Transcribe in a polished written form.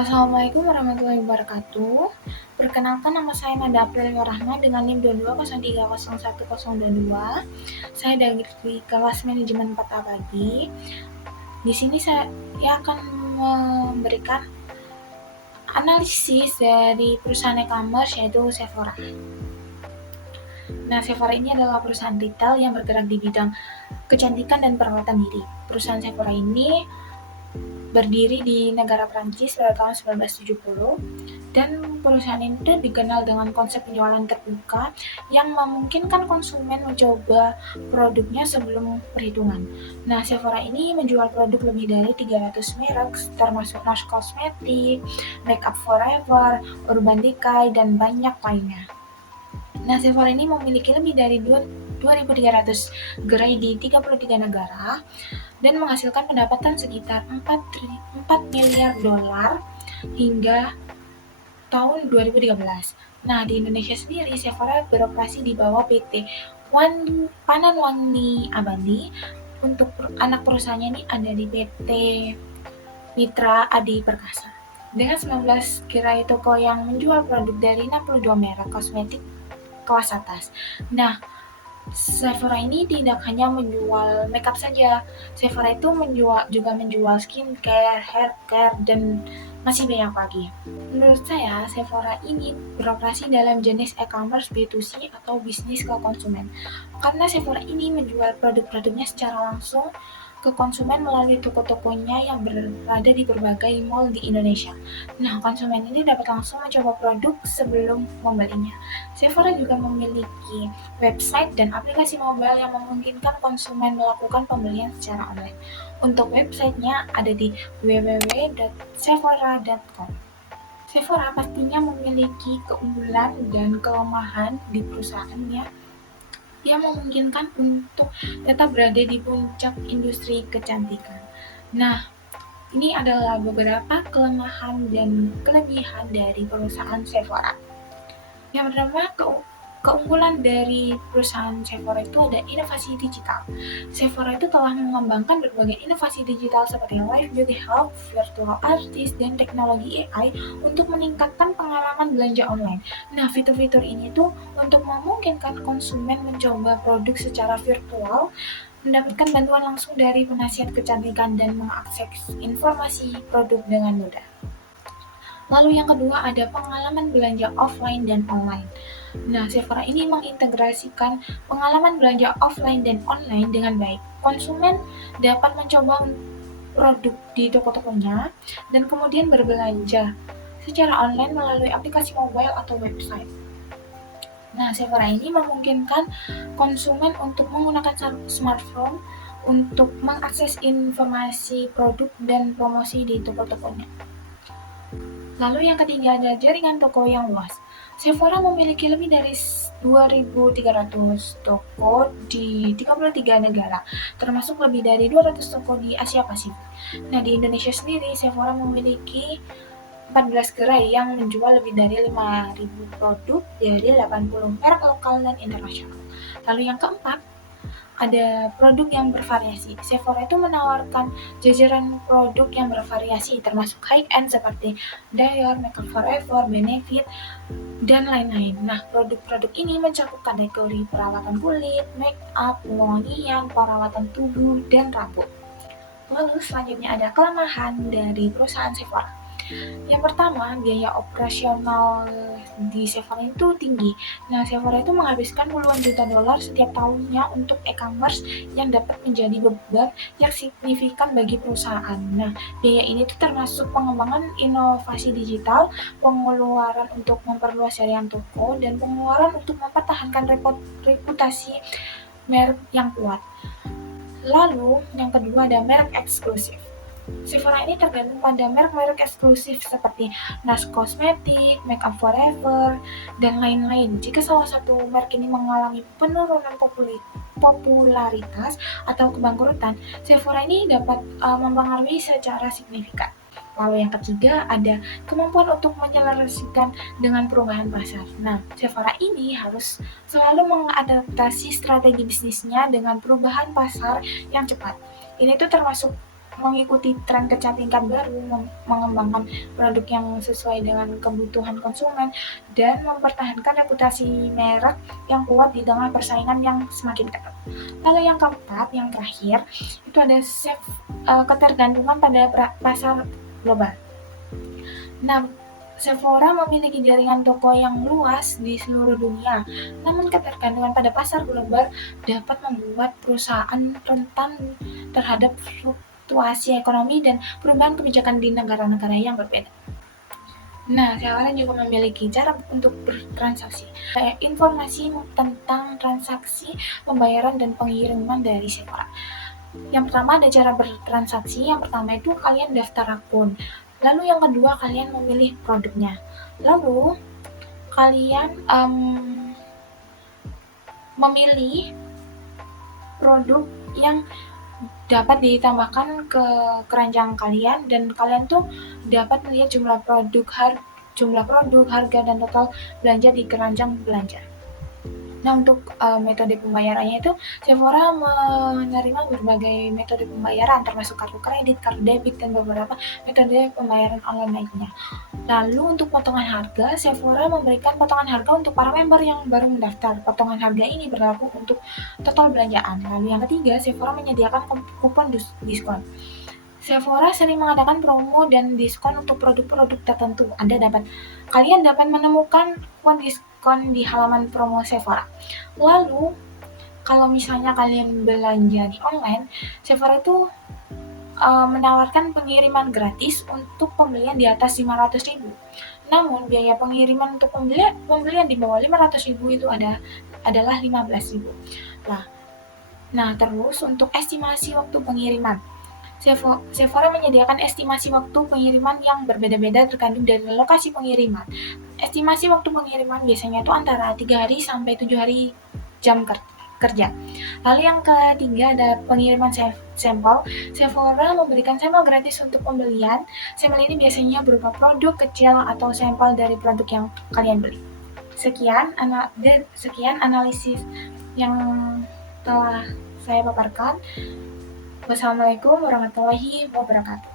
Assalamualaikum warahmatullahi wabarakatuh. Perkenalkan, nama saya Nanda Aprilia Rahma dengan NIM 2203011022. Saya dari kelas manajemen 4 abadi. Di sini saya akan memberikan analisis dari perusahaan e-commerce yaitu Sephora. Nah, Sephora ini adalah perusahaan retail yang bergerak di bidang kecantikan dan perawatan diri. Perusahaan Sephora ini berdiri di negara Prancis pada tahun 1970 dan perusahaan itu dikenal dengan konsep penjualan terbuka yang memungkinkan konsumen mencoba produknya sebelum perhitungan. Nah, Sephora ini menjual produk lebih dari 300 merek termasuk NARS Cosmetic, Makeup Forever, Urban Decay, dan banyak lainnya. Nah, Sephora ini memiliki lebih dari 2.300 gerai di 33 negara dan menghasilkan pendapatan sekitar 4 miliar dolar hingga tahun 2013. Nah, di Indonesia sendiri, Sephora beroperasi di bawah PT Pananwangi Abadi. Untuk anak perusahaannya ini ada di PT Mitra Adi Perkasa. Dengan 19 gerai toko yang menjual produk dari 62 merek kosmetik kelas atas. Nah, Sephora ini tidak hanya menjual makeup saja. Sephora itu juga menjual skincare, hair care, dan masih banyak lagi. Menurut saya, Sephora ini beroperasi dalam jenis e-commerce B2C atau bisnis ke konsumen. Karena Sephora ini menjual produk-produknya secara langsung ke konsumen melalui toko-tokonya yang berada di berbagai mall di Indonesia. Nah, konsumen ini dapat langsung mencoba produk sebelum membelinya. Sephora juga memiliki website dan aplikasi mobile yang memungkinkan konsumen melakukan pembelian secara online. Untuk websitenya ada di www.sephora.com. Sephora pastinya memiliki keunggulan dan kelemahan di perusahaannya yang memungkinkan untuk tetap berada di puncak industri kecantikan. Nah, ini adalah beberapa kelemahan dan kelebihan dari perusahaan Sephora. Yang pertama, keunggulan dari perusahaan Sephora itu ada inovasi digital. Sephora itu telah mengembangkan berbagai inovasi digital seperti live beauty help, virtual artist, dan teknologi AI untuk meningkatkan pengalaman belanja online. Nah, fitur-fitur ini tuh untuk memungkinkan konsumen mencoba produk secara virtual, mendapatkan bantuan langsung dari penasihat kecantikan, dan mengakses informasi produk dengan mudah. Lalu yang kedua ada pengalaman belanja offline dan online. Nah, Sephora ini mengintegrasikan pengalaman belanja offline dan online dengan baik. Konsumen dapat mencoba produk di toko-tokonya dan kemudian berbelanja secara online melalui aplikasi mobile atau website. Nah, Sephora ini memungkinkan konsumen untuk menggunakan smartphone untuk mengakses informasi produk dan promosi di toko-tokonya. Lalu yang ketiga ada jaringan toko yang luas. Sephora memiliki lebih dari 2.300 toko di 33 negara, termasuk lebih dari 200 toko di Asia Pasifik. Nah, di Indonesia sendiri, Sephora memiliki 14 gerai yang menjual lebih dari 5.000 produk dari 80 merek lokal dan internasional. Lalu yang keempat, ada produk yang bervariasi. Sephora itu menawarkan jajaran produk yang bervariasi termasuk high-end seperti Dior, Makeup Forever, Benefit, dan lain-lain. Nah, produk-produk ini mencakup kategori perawatan kulit, make up, pewangian, perawatan tubuh, dan rambut. Lalu selanjutnya ada kelemahan dari perusahaan Sephora. Yang pertama, biaya operasional di Sephora itu tinggi. Nah, Sephora itu menghabiskan puluhan juta dolar setiap tahunnya untuk e-commerce yang dapat menjadi beban yang signifikan bagi perusahaan. Nah, biaya ini tuh termasuk pengembangan inovasi digital, pengeluaran untuk memperluas jaringan toko, dan pengeluaran untuk mempertahankan reputasi merek yang kuat. Lalu, yang kedua ada merek eksklusif. Sephora ini tergantung pada merek-merek eksklusif seperti NARS Cosmetic, Makeup Forever, dan lain-lain. Jika salah satu merek ini mengalami penurunan popularitas atau kebangkrutan, Sephora ini dapat mempengaruhi secara signifikan. Lalu yang ketiga ada kemampuan untuk menyelaraskan dengan perubahan pasar. Nah, Sephora ini harus selalu mengadaptasi strategi bisnisnya dengan perubahan pasar yang cepat. Ini tuh termasuk mengikuti tren kecantikan baru, mengembangkan produk yang sesuai dengan kebutuhan konsumen, dan mempertahankan reputasi merek yang kuat di tengah persaingan yang semakin ketat. Lalu yang keempat, yang terakhir, itu ada ketergantungan pada pasar global. Nah, Sephora memiliki jaringan toko yang luas di seluruh dunia, namun ketergantungan pada pasar global dapat membuat perusahaan rentan terhadap fluktuasi ekonomi dan perubahan kebijakan di negara-negara yang berbeda. Nah, Sephora juga memiliki cara untuk bertransaksi. Informasi tentang transaksi pembayaran dan pengiriman dari Sephora. Yang pertama ada cara bertransaksi. Yang pertama itu kalian daftar akun. Lalu yang kedua kalian memilih produknya. Lalu kalian memilih produk yang dapat ditambahkan ke keranjang kalian, dan kalian tuh dapat melihat jumlah produk, harga, dan total belanja di keranjang belanja. Nah, untuk metode pembayarannya itu Sephora menerima berbagai metode pembayaran termasuk kartu kredit, kartu debit, dan beberapa metode pembayaran online lainnya. Lalu untuk potongan harga, Sephora memberikan potongan harga untuk para member yang baru mendaftar. Potongan harga ini berlaku untuk total belanjaan. Lalu yang ketiga, Sephora menyediakan kupon diskon. Sephora sering mengadakan promo dan diskon untuk produk-produk tertentu. Kalian dapat menemukan kupon diskon di halaman promo Sephora. Lalu, kalau misalnya kalian belanja di online, Sephora itu menawarkan pengiriman gratis untuk pembelian di atas 500.000. Namun, biaya pengiriman untuk pembelian di bawah 500.000 itu adalah 15.000. Nah, terus untuk estimasi waktu pengiriman. Sephora menyediakan estimasi waktu pengiriman yang berbeda-beda tergantung dari lokasi pengiriman. Estimasi waktu pengiriman biasanya itu antara 3 hari sampai 7 hari jam kerja. Lalu yang ketiga ada pengiriman sampel. Sephora memberikan sampel gratis untuk pembelian. Sampel ini biasanya berupa produk kecil atau sampel dari produk yang kalian beli. Sekian analisis yang telah saya paparkan. Wassalamualaikum warahmatullahi wabarakatuh.